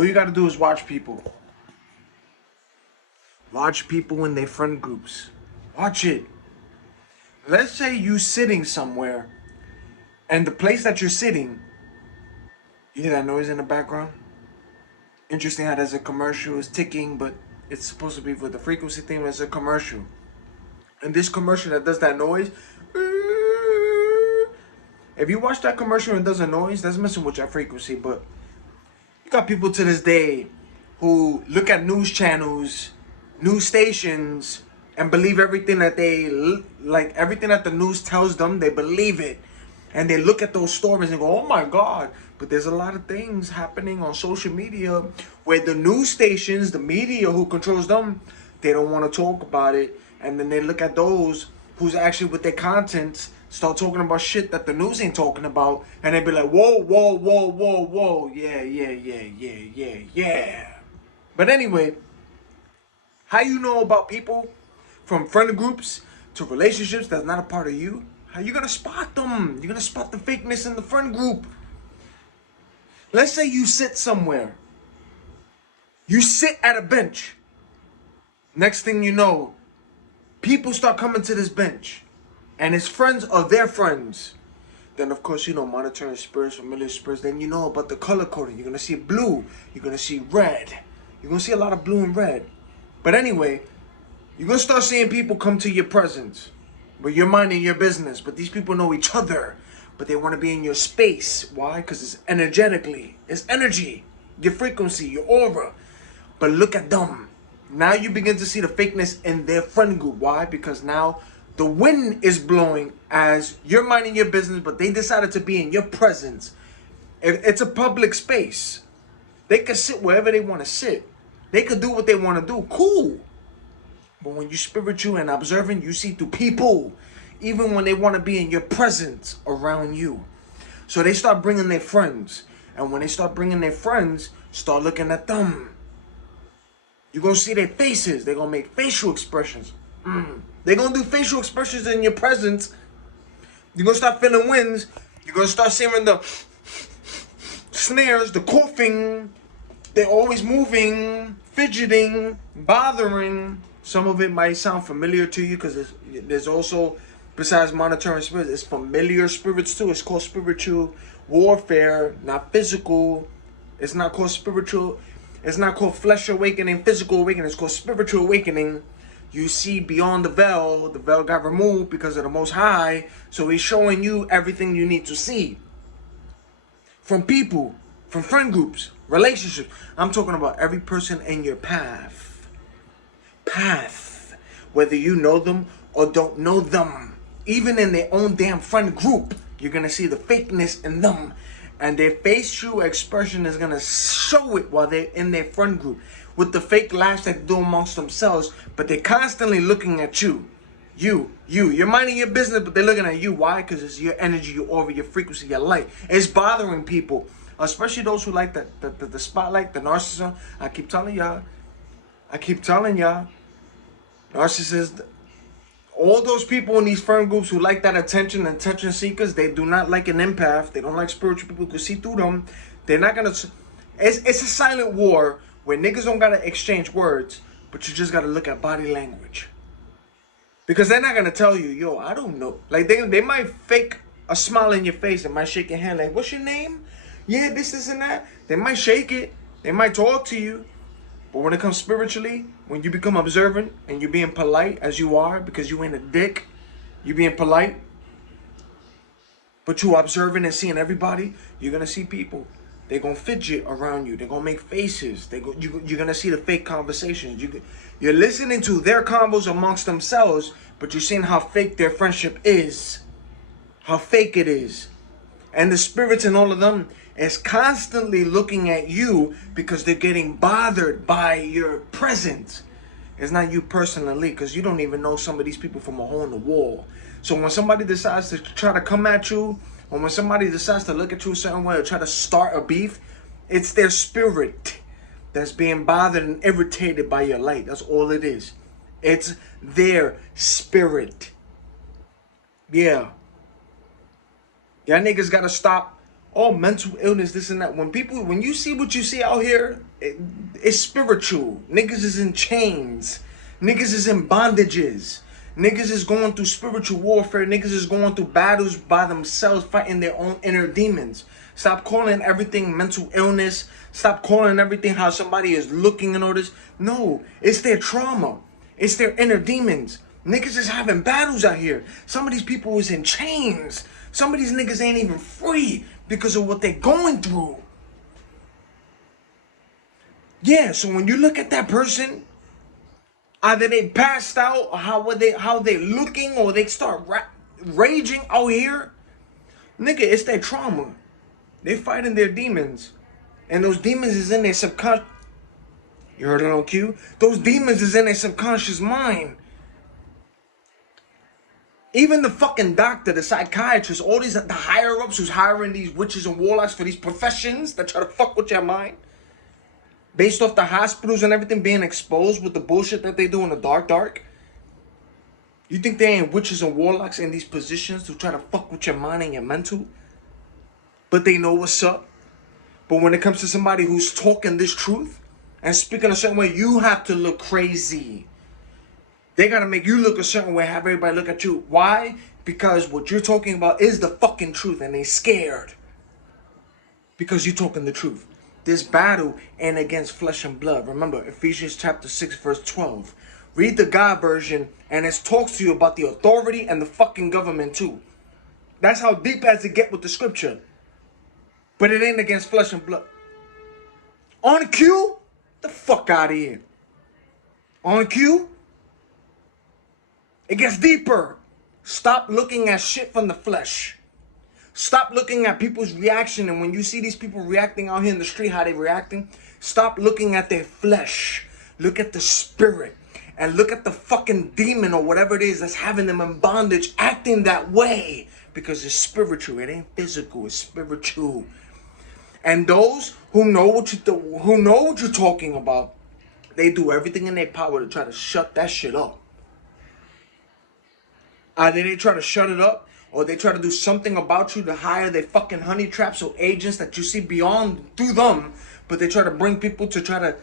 All you gotta do is watch people. Watch people in their friend groups. Watch it. Let's say you sitting somewhere, and the place that you're sitting, you hear that noise in the background? Interesting how there's a commercial, it's ticking, but it's supposed to be for the frequency thing. It's a commercial. And this commercial that does that noise, if you watch that commercial and it does a noise, that's messing with your frequency. But you got people to this day who look at news channels, news stations, and believe everything that everything that the news tells them, they believe it. And they look at those stories and go, oh my God. But there's a lot of things happening on social media where the news stations, the media who controls them, they don't want to talk about it. And then they look at those who's actually with their content, start talking about shit that the news ain't talking about. And they be like, whoa, whoa, whoa, whoa, whoa. Yeah. But anyway, how you know about people from friend groups to relationships that's not a part of you? How you gonna spot them? You're gonna spot the fakeness in the friend group. Let's say you sit somewhere. You sit at a bench. Next thing you know, people start coming to this bench. And his friends are their friends. Then of course, monitoring spirits, familiar spirits. Then you know about the color coding. You're gonna see blue. You're gonna see red. You're gonna see a lot of blue and red. But anyway, you're gonna start seeing people come to your presence. But you're minding your business. But these people know each other. But they want to be in your space. Why? Because it's energetically. It's energy. Your frequency, your aura. But look at them. Now you begin to see the fakeness in their friend group. Why? Because now the wind is blowing as you're minding your business, but they decided to be in your presence. It's a public space. They can sit wherever they want to sit. They could do what they want to do. Cool. But when you're spiritual and observant, you see through people. Even when they want to be in your presence around you. So they start bringing their friends. And when they start bringing their friends, start looking at them. You're going to see their faces. They're going to make facial expressions. They're going to do facial expressions in your presence. You're going to start feeling winds. You're going to start seeing the snares, the coughing. They're always moving, fidgeting, bothering. Some of it might sound familiar to you because there's also, besides monitoring spirits, it's familiar spirits too. It's called spiritual warfare, not physical. It's not called spiritual. It's not called flesh awakening, physical awakening. It's called spiritual awakening. You see beyond the veil. The veil got removed because of the Most High. So he's showing you everything you need to see. From people, from friend groups, relationships. I'm talking about every person in your path. Whether you know them or don't know them. Even in their own damn friend group, you're going to see the fakeness in them. And their facial expression is going to show it while they're in their friend group. With the fake laughs that they do amongst themselves. But they're constantly looking at you. You're minding your business, but they're looking at you. Why? Because it's your energy, your aura, your frequency, your light. It's bothering people. Especially those who like the spotlight, the narcissism. I keep telling y'all. Narcissists. All those people in these friend groups who like that attention seekers, they do not like an empath. They don't like spiritual people who can see through them. They're not going to... It's a silent war where niggas don't got to exchange words, but you just got to look at body language. Because they're not going to tell you, yo, I don't know. Like, they might fake a smile in your face and might shake your hand like, what's your name? Yeah, this, and that. They might shake it. They might talk to you. But when it comes spiritually, when you become observant and you're being polite as you are because you ain't a dick, you being polite, but you observing and seeing everybody, you're going to see people. They're going to fidget around you. They're going to make faces. You're going to see the fake conversations. You're listening to their combos amongst themselves, but you're seeing how fake their friendship is. How fake it is. And the spirits in all of them is constantly looking at you because they're getting bothered by your presence. It's not you personally, because you don't even know some of these people from a hole in the wall. So when somebody decides to try to come at you, or when somebody decides to look at you a certain way or try to start a beef, it's their spirit that's being bothered and irritated by your light. That's all it is. It's their spirit. Yeah. Y'all niggas gotta stop all mental illness, this and that. When you see what you see out here, it's spiritual. Niggas is in chains. Niggas is in bondages. Niggas is going through spiritual warfare. Niggas is going through battles by themselves, fighting their own inner demons. Stop calling everything mental illness. Stop calling everything how somebody is looking and all this. No, it's their trauma. It's their inner demons. Niggas is having battles out here. Some of these people is in chains. Some of these niggas ain't even free because of what they're going through. Yeah, so when you look at that person, either they passed out, or how they looking, or they start raging out here, nigga, it's their trauma. They fighting their demons, and those demons is in their subconscious. You heard it on cue. Those demons is in their subconscious mind. Even the fucking doctor, the psychiatrist, all these the higher ups who's hiring these witches and warlocks for these professions that try to fuck with your mind, based off the hospitals and everything being exposed with the bullshit that they do in the dark. You think they ain't witches and warlocks in these positions to try to fuck with your mind and your mental? But they know what's up. But when it comes to somebody who's talking this truth and speaking a certain way, you have to look crazy. They gotta make you look a certain way, have everybody look at you. Why? Because what you're talking about is the fucking truth, and they scared. Because you're talking the truth. This battle ain't against flesh and blood. Remember, Ephesians chapter 6, verse 12. Read the God version, and it talks to you about the authority and the fucking government too. That's how deep as it get with the scripture. But it ain't against flesh and blood. On cue? The fuck out of here. On cue? It gets deeper. Stop looking at shit from the flesh. Stop looking at people's reaction. And when you see these people reacting out here in the street, how they reacting, stop looking at their flesh. Look at the spirit. And look at the fucking demon or whatever it is that's having them in bondage acting that way. Because it's spiritual. It ain't physical. It's spiritual. And those who know what you're talking about, they do everything in their power to try to shut that shit up. Either they try to shut it up, or they try to do something about you to hire their fucking honey traps or agents that you see beyond through them, but they try to bring people to try to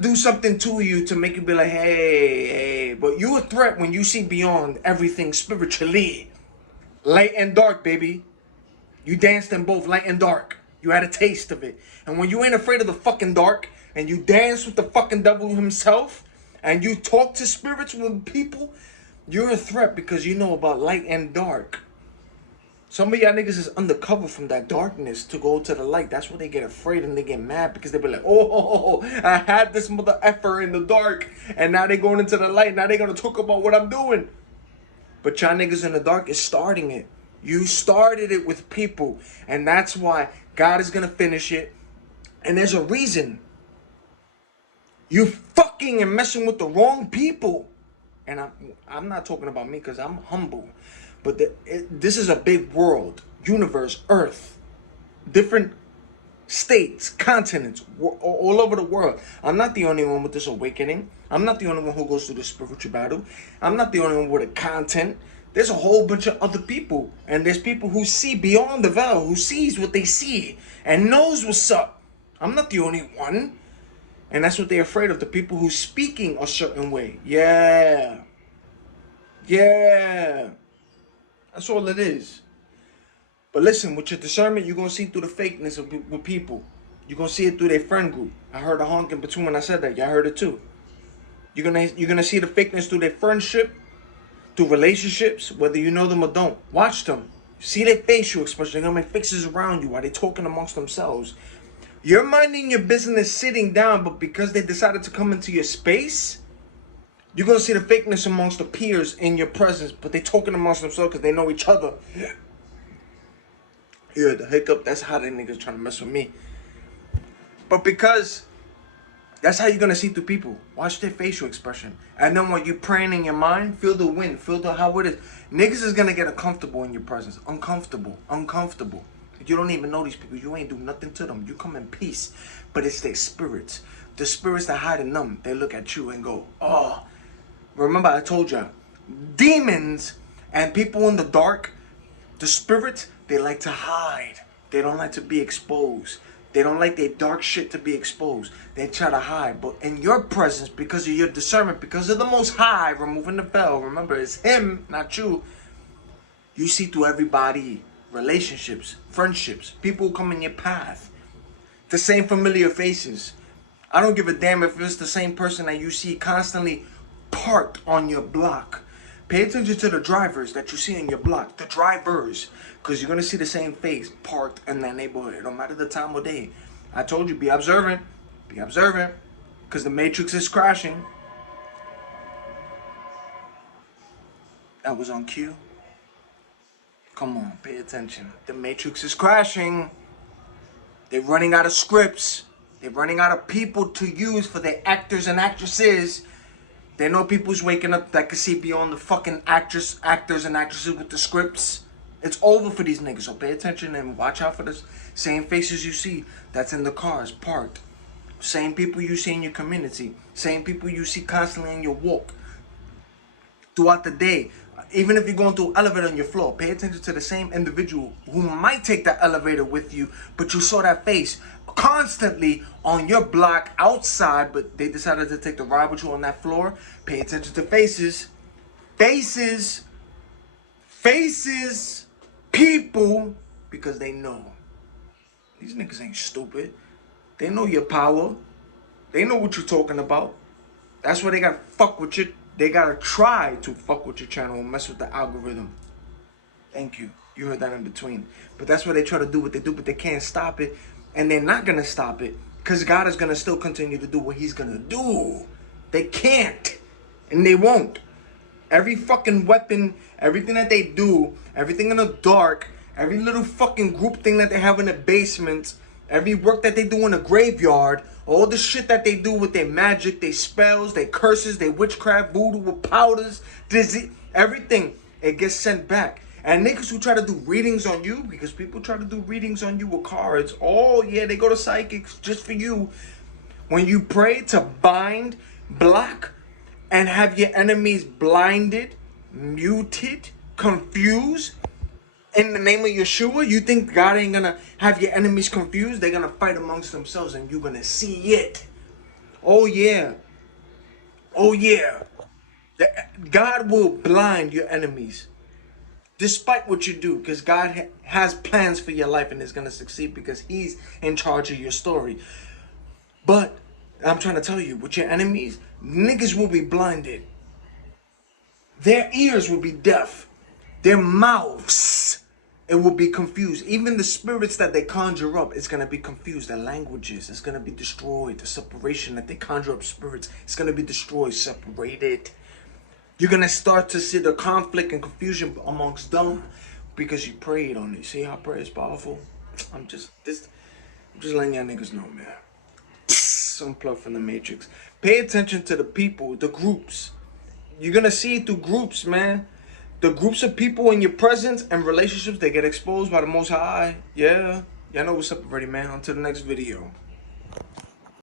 do something to you to make you be like, hey, but you a threat when you see beyond everything spiritually. Light and dark, baby. You danced in both light and dark. You had a taste of it. And when you ain't afraid of the fucking dark, and you dance with the fucking devil himself, and you talk to spirits with people, you're a threat because you know about light and dark. Some of y'all niggas is undercover from that darkness to go to the light. That's why they get afraid and they get mad, because they be like, oh, I had this mother effer in the dark, and now they going into the light. Now they gonna talk about what I'm doing. But y'all niggas in the dark is starting it. You started it with people, and that's why God is gonna finish it. And there's a reason. You fucking and messing with the wrong people. And I'm not talking about me because I'm humble. But this is a big world, universe, earth, different states, continents, all over the world. I'm not the only one with this awakening. I'm not the only one who goes through the spiritual battle. I'm not the only one with a content. There's a whole bunch of other people. And there's people who see beyond the veil, who sees what they see and knows what's up. I'm not the only one. And that's what they're afraid of, the people who's speaking a certain way. Yeah. That's all it is. But listen, with your discernment, you're going to see through the fakeness with people. You're going to see it through their friend group. I heard a honk in between when I said that. Y'all heard it too. You're gonna see the fakeness through their friendship, through relationships, whether you know them or don't. Watch them. See their facial expression. They're going to make faces around you while they're talking amongst themselves. You're minding your business sitting down, but because they decided to come into your space, you're going to see the fakeness amongst the peers in your presence, but they're talking amongst themselves because they know each other. Yeah, the hiccup, that's how they niggas trying to mess with me. But because that's how you're going to see through people. Watch their facial expression. And then when you're praying in your mind, feel the wind, feel how it is. Niggas is going to get uncomfortable in your presence. Uncomfortable. You don't even know these people. You ain't do nothing to them. You come in peace. But it's their spirits. The spirits that hide in them. They look at you and go, oh. Remember I told you, demons and people in the dark, the spirits, they like to hide. They don't like to be exposed. They don't like their dark shit to be exposed. They try to hide. But in your presence, because of your discernment, because of the Most High removing the veil, remember, it's Him, not you. You see through everybody, relationships, friendships, people who come in your path. The same familiar faces. I don't give a damn if it's the same person that you see constantly parked on your block. Pay attention to the drivers that you see in your block. The drivers. Because you're going to see the same face parked in that neighborhood. No matter the time of day. I told you, be observant. Be observant. Because the Matrix is crashing. That was on cue. Come on, pay attention. The Matrix is crashing. They're running out of scripts. They're running out of people to use for their actors and actresses. They know people's waking up that can see beyond the fucking actors and actresses with the scripts. It's over for these niggas, so pay attention and watch out for the same faces you see that's in the cars parked. Same people you see in your community. Same people you see constantly in your walk. Throughout the day. Even if you're going through an elevator on your floor, pay attention to the same individual who might take that elevator with you, but you saw that face constantly on your block outside, but they decided to take the ride with you on that floor. Pay attention to faces. Faces. Faces. People. Because they know. These niggas ain't stupid. They know your power. They know what you're talking about. That's why they gotta fuck with you. They gotta try to fuck with your channel and mess with the algorithm. Thank you. You heard that in between. But that's why they try to do what they do, but they can't stop it. And they're not gonna stop it. Because God is gonna still continue to do what He's gonna do. They can't. And they won't. Every fucking weapon, everything that they do, everything in the dark, every little fucking group thing that they have in the basement, every work that they do in the graveyard, all the shit that they do with their magic, their spells, their curses, their witchcraft, voodoo with powders, disease, everything, it gets sent back. And niggas who try to do readings on you, because people try to do readings on you with cards, oh yeah, they go to psychics just for you. When you pray to bind, block, and have your enemies blinded, muted, confused, in the name of Yeshua, you think God ain't gonna have your enemies confused? They're gonna fight amongst themselves and you're gonna see it. Oh yeah. Oh yeah. God will blind your enemies. Despite what you do. Because God has plans for your life and is gonna succeed because He's in charge of your story. But I'm trying to tell you, with your enemies, niggas will be blinded. Their ears will be deaf. Their mouths, it will be confused. Even the spirits that they conjure up, it's going to be confused. Their languages, it's going to be destroyed. The separation that they conjure up spirits, it's going to be destroyed, separated. You're going to start to see the conflict and confusion amongst them because you prayed on it. See how prayer is powerful? I'm just letting y'all niggas know, man. Some plug from the Matrix. Pay attention to the people, the groups. You're going to see it through groups, man. The groups of people in your presence and relationships, they get exposed by the Most High. Yeah. Y'all know what's up already, man. On to the next video.